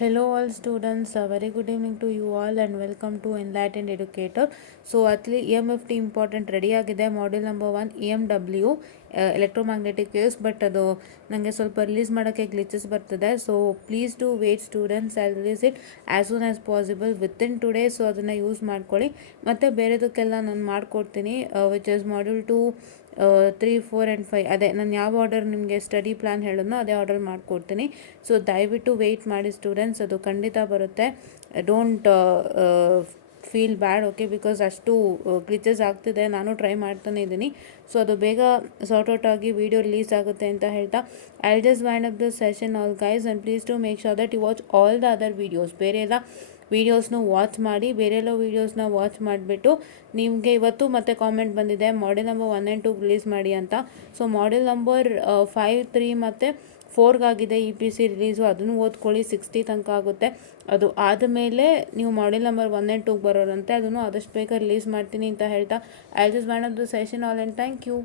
Hello all students, a very good evening to you all and welcome to Enlightened Educator. So actually EMFT important ready ಆಗಿದೆ module number 1 EMW electromagnetic waves, but ಅದು ನನಗೆ ಸ್ವಲ್ಪ release ಮಾಡೋಕ್ಕೆ glitches ಬರ್ತದೆ. So please to wait students, I release it as soon as possible within today. So ಅದನ್ನು use ಮಾಡ್ಕೊಳ್ಳಿ. ಮತ್ತು ಬೇರೆದಕ್ಕೆಲ್ಲ ನಾನು ಮಾಡಿಕೊಡ್ತೀನಿ, ವಿಚ್ ಇಸ್ ಮಾಡ್ಯೂಲ್ 2 3 4 ಆ್ಯಂಡ್ 5. ಅದೇ ನಾನು ಯಾವ ಆರ್ಡರ್ ನಿಮಗೆ ಸ್ಟಡಿ ಪ್ಲ್ಯಾನ್ ಹೇಳೋನೋ ಅದೇ ಆರ್ಡರ್ ಮಾಡಿಕೊಡ್ತೀನಿ. ಸೊ ದಯವಿಟ್ಟು ವೆಯ್ಟ್ ಮಾಡಿ ಸ್ಟೂಡೆಂಟ್ಸ್, ಅದು ಖಂಡಿತ ಬರುತ್ತೆ. Don't feel bad, okay, because ಅಷ್ಟು ಗ್ಲಿಚಸ್ ಆಗ್ತಿದೆ. ನಾನು ಟ್ರೈ ಮಾಡ್ತಾನೆ ಇದ್ದೀನಿ. ಸೊ ಅದು ಬೇಗ ಸಾರ್ಟ್ ಆಗಿ ವಿಡಿಯೋ ರಿಲೀಸ್ ಆಗುತ್ತೆ ಅಂತ ಹೇಳ್ತಾ I just wind up the session all guys, and please to make sure that you watch all the other videos. ಬೇರೆ ಎಲ್ಲ ವೀಡಿಯೋಸ್ನ ವಾಚ್ ಮಾಡಿ, ಬೇರೆಲ್ಲ ವೀಡಿಯೋಸ್ನ ವಾಚ್ ಮಾಡಿಬಿಟ್ಟು ನಿಮಗೆ ಇವತ್ತು ಮತ್ತೆ ಕಾಮೆಂಟ್ ಬಂದಿದೆ ಮಾಡೆಲ್ ನಂಬರ್ 1 and 2 ರಿಲೀಸ್ ಮಾಡಿ ಅಂತ. ಸೊ ಮಾಡೆಲ್ ನಂಬರ್ 5, 3 ಮತ್ತು 4ಗಾಗಿದೆ EPC ರಿಲೀಸು. ಅದನ್ನು ಓದ್ಕೊಳ್ಳಿ, 60 ತನಕ ಆಗುತ್ತೆ. ಅದು ಆದಮೇಲೆ ನೀವು ಮಾಡೆಲ್ ನಂಬರ್ 1 and 2 ಬರೋರಂತೆ. ಅದನ್ನು ಆದಷ್ಟು ಬೇಗ ರಿಲೀಸ್ ಮಾಡ್ತೀನಿ ಅಂತ ಹೇಳ್ತಾ I just wind up the session all and thank you.